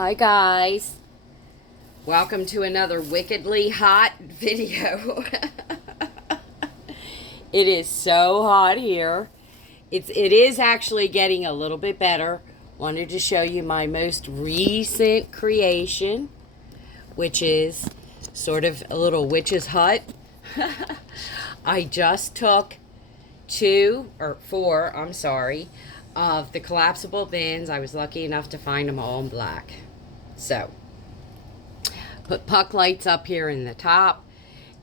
Hi guys, welcome to another wickedly hot video. It is so hot here. It is actually getting a little bit better. Wanted to show you my most recent creation, which is sort of a little witch's hut. I just took four of the collapsible bins. I was lucky enough to find them all in black. So, put puck lights up here in the top,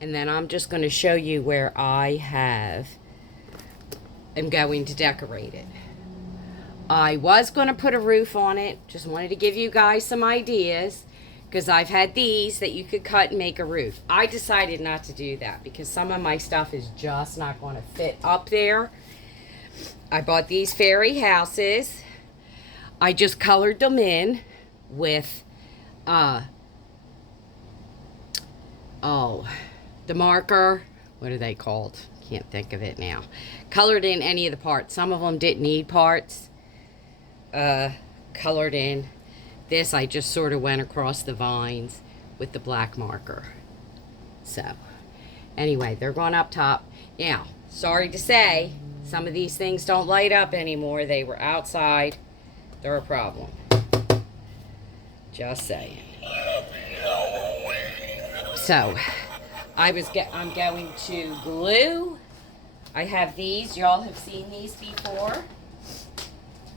and then I'm just going to show you where I'm going to decorate it. I was going to put a roof on it, just wanted to give you guys some ideas, because I've had these that you could cut and make a roof. I decided not to do that because some of my stuff is just not going to fit up there. I bought these fairy houses. I just colored them in with the marker. What are they called? Can't think of it now. Colored in any of the parts. Some of them didn't need parts. Colored in. This I just sort of went across the vines with the black marker. So anyway, they're going up top. Now, sorry to say, some of these things don't light up anymore. They were outside. They're a problem. Just saying. So, I'm going to glue. I have these. Y'all have seen these before.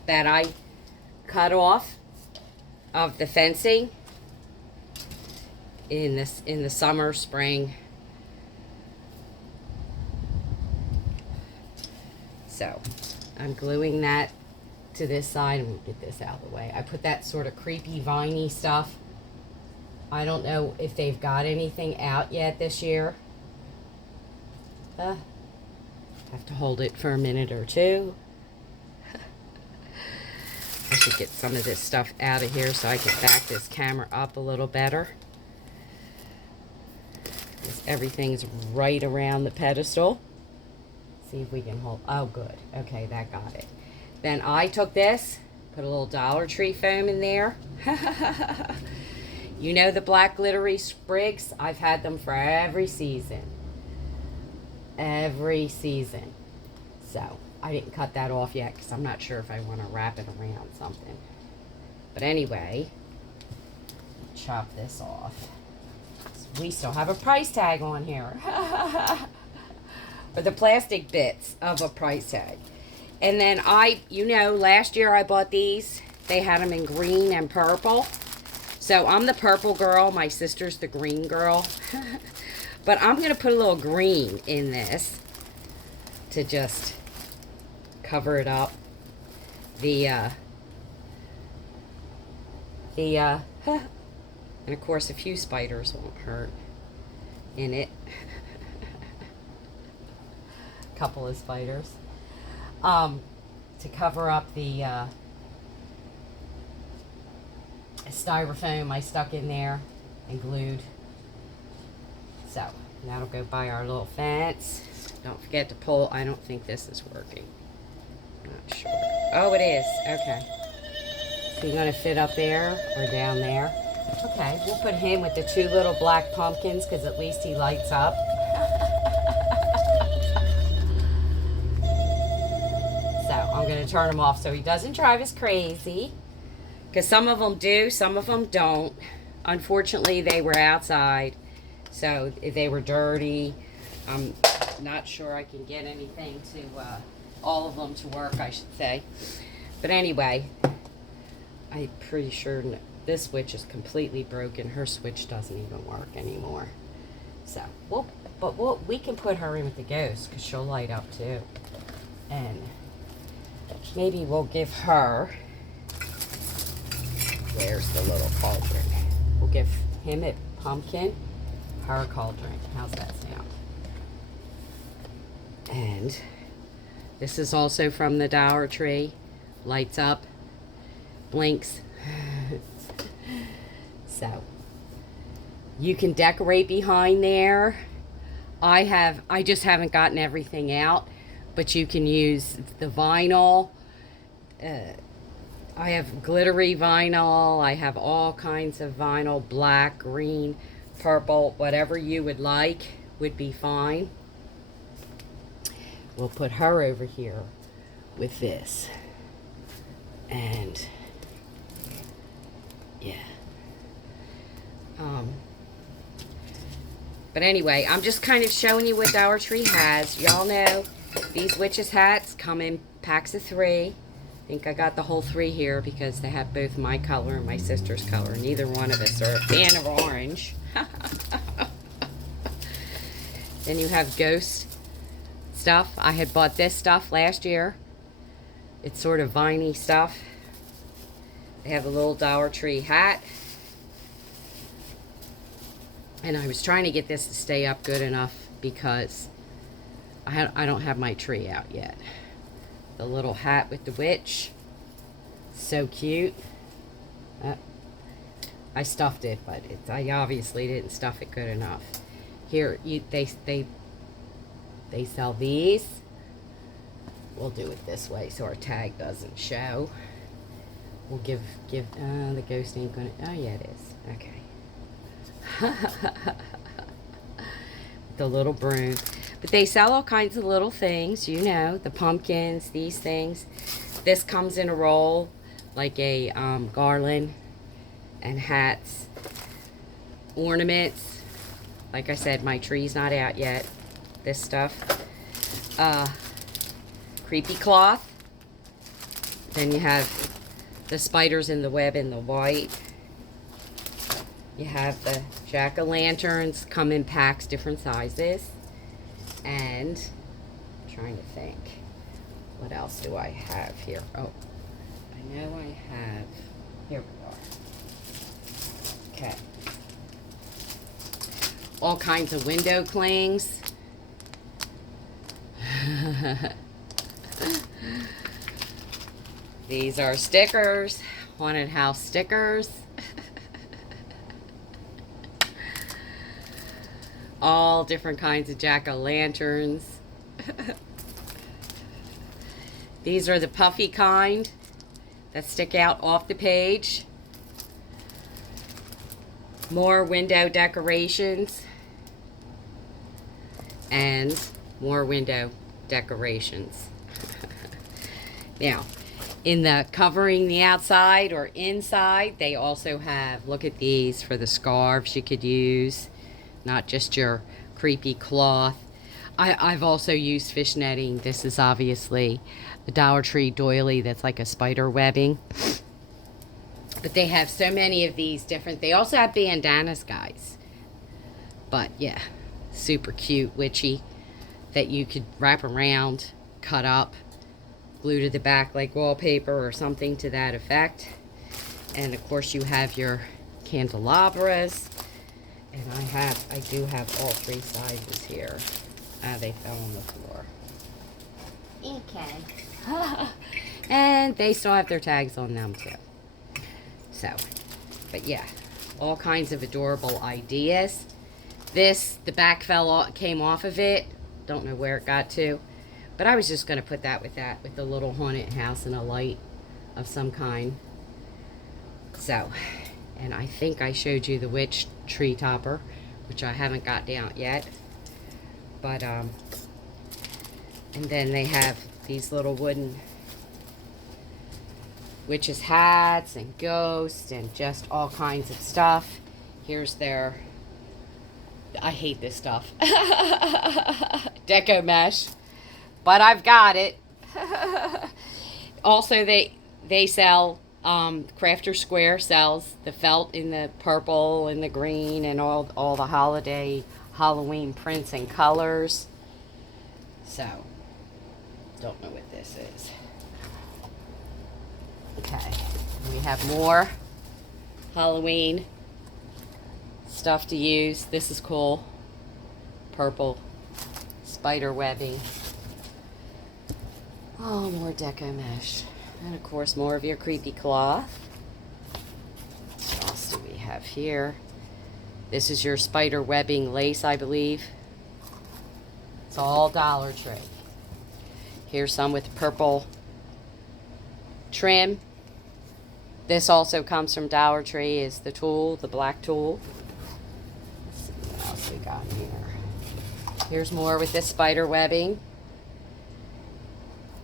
That I cut off of the fencing in the summer, spring. So, I'm gluing that to this side, and we'll get this out of the way. I put that sort of creepy, viney stuff. I don't know if they've got anything out yet this year. Have to hold it for a minute or two. I should get some of this stuff out of here so I can back this camera up a little better. Because everything's right around the pedestal. See if we can hold. Oh, good. Okay, that got it. Then I took this, put a little Dollar Tree foam in there. You know the black glittery sprigs? I've had them for every season. Every season. So, I didn't cut that off yet because I'm not sure if I want to wrap it around something. But anyway, chop this off. We still have a price tag on here. Or the plastic bits of a price tag. And then last year I bought these. They had them in green and purple. So I'm the purple girl. My sister's the green girl. But I'm going to put a little green in this to just cover it up. And of course a few spiders won't hurt in it. Couple of spiders. To cover up the styrofoam I stuck in there and glued. So that'll go by our little fence. Don't forget to pull. I don't think this is working. Not sure. Oh, it is. Okay. So you're going to fit up there or down there. Okay, we'll put him with the two little black pumpkins because at least he lights up. So I'm going to turn him off so he doesn't drive us crazy. Because some of them do, some of them don't. Unfortunately, they were outside. So if they were dirty, I'm not sure I can get anything to, all of them to work, I should say. But anyway, I'm pretty sure this switch is completely broken. Her switch doesn't even work anymore. So, we can put her in with the ghost because she'll light up too. And maybe we'll give her, where's the little cauldron? We'll give him a pumpkin, her a cauldron. How's that sound? And this is also from the Dollar Tree. Lights up, blinks. So, you can decorate behind there. I just haven't gotten everything out, but you can use the vinyl. I have glittery vinyl. I have all kinds of vinyl, black, green, purple, whatever you would like would be fine. We'll put her over here with this. And yeah. But anyway, I'm just kind of showing you what Dollar Tree has. Y'all know these witches hats come in packs of 3. I think I got the whole 3 here because they have both my color and my sister's color. Neither one of us are a fan of orange. Then you have ghost stuff. I had bought this stuff last year. It's sort of viney stuff. They have a little Dollar Tree hat. And I was trying to get this to stay up good enough because I don't have my tree out yet. The little hat with the witch. So cute. I stuffed it, but I obviously didn't stuff it good enough. Here, they sell these. We'll do it this way so our tag doesn't show. We'll give the ghost ain't gonna. Oh yeah, it is. Okay. The little broom. But they sell all kinds of little things, you know, the pumpkins, these things. This comes in a roll, like a garland and hats, ornaments. Like I said, my tree's not out yet. This stuff. Creepy cloth. Then you have the spiders in the web in the white. You have the jack-o'-lanterns, come in packs, different sizes. And I'm trying to think, what else do I have here? Oh, I know I have, here we are. Okay. All kinds of window clings. These are stickers, haunted house stickers. All different kinds of jack-o'-lanterns. These are the puffy kind that stick out off the page. More window decorations. And more window decorations. Now, in the covering the outside or inside, they also have, look at these for the scarves you could use. Not just your creepy cloth. I've also used fish netting. This is obviously a Dollar Tree doily that's like a spider webbing. But they have so many of these different. They also have bandanas, guys. But yeah, super cute, witchy, that you could wrap around, cut up, glue to the back like wallpaper or something to that effect. And of course you have your candelabras. And I do have all 3 sizes here. They fell on the floor. Okay. And they still have their tags on them too. So, but yeah, all kinds of adorable ideas. This, the back came off of it. Don't know where it got to. But I was just going to put that with the little haunted house and a light of some kind. So, and I think I showed you the witch tree topper, which I haven't got down yet. But, and then they have these little wooden witches hats and ghosts and just all kinds of stuff. Here's their, I hate this stuff, deco mesh, but I've got it. Also, they sell, Crafter Square sells the felt in the purple and the green and all the holiday Halloween prints and colors. So, don't know what this is. Okay, we have more Halloween stuff to use. This is cool. Purple spider webbing. Oh, more deco mesh. And of course, more of your creepy cloth. What else do we have here? This is your spider webbing lace, I believe. It's all Dollar Tree. Here's some with purple trim. This also comes from Dollar Tree, is the tool, the black tool. Let's see what else we got here. Here's more with this spider webbing.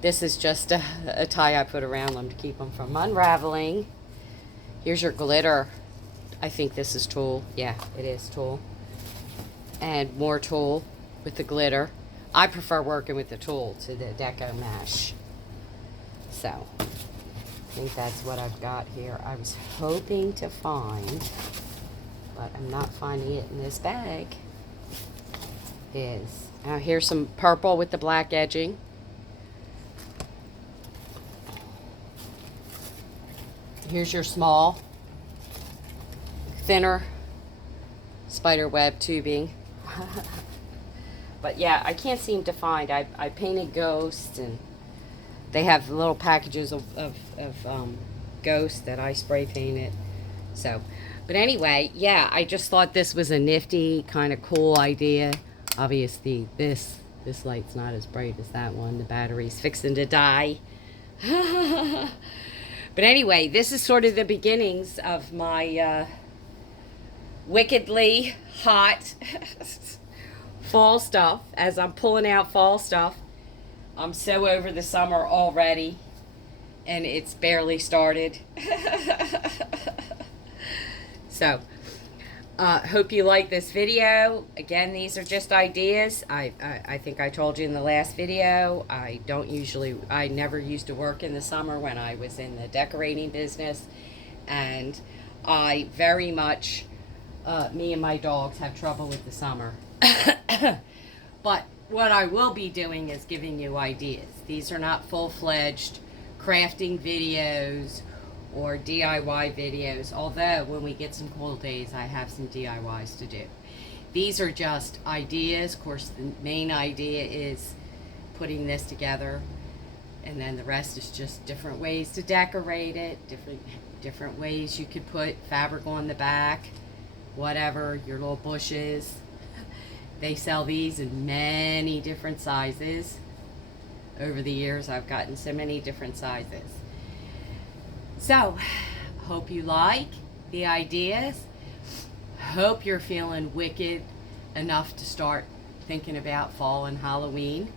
This is just a tie I put around them to keep them from unraveling. Here's your glitter. I think this is tulle. Yeah, it is tulle. And more tulle with the glitter. I prefer working with the tulle to the deco mesh. So, I think that's what I've got here. I was hoping to find, but I'm not finding it in this bag, is, here's some purple with the black edging. Here's your small, thinner spider web tubing. But yeah, I can't seem to find. I painted ghosts, and they have little packages of ghosts that I spray painted. So, but anyway, yeah, I just thought this was a nifty, kind of cool idea. Obviously, this light's not as bright as that one. The battery's fixing to die. But anyway, this is sort of the beginnings of my wickedly hot fall stuff. As I'm pulling out fall stuff, I'm so over the summer already, and it's barely started. So, hope you like this video. Again, these are just ideas. I think I told you in the last video, I never used to work in the summer when I was in the decorating business. And I very much, me and my dogs have trouble with the summer. But what I will be doing is giving you ideas. These are not full-fledged crafting videos or DIY videos, although when we get some cool days, I have some DIYs to do. These are just ideas. Of course, the main idea is putting this together, and then the rest is just different ways to decorate it, different ways you could put fabric on the back, whatever, your little bushes. They sell these in many different sizes. Over the years, I've gotten so many different sizes. So, hope you like the ideas. Hope you're feeling wicked enough to start thinking about fall and Halloween.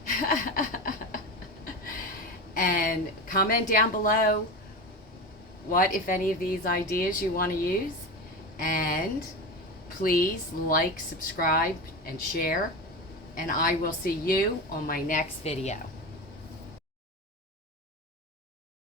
And comment down below what, if any, of these ideas you want to use. And please like, subscribe, and share. And I will see you on my next video.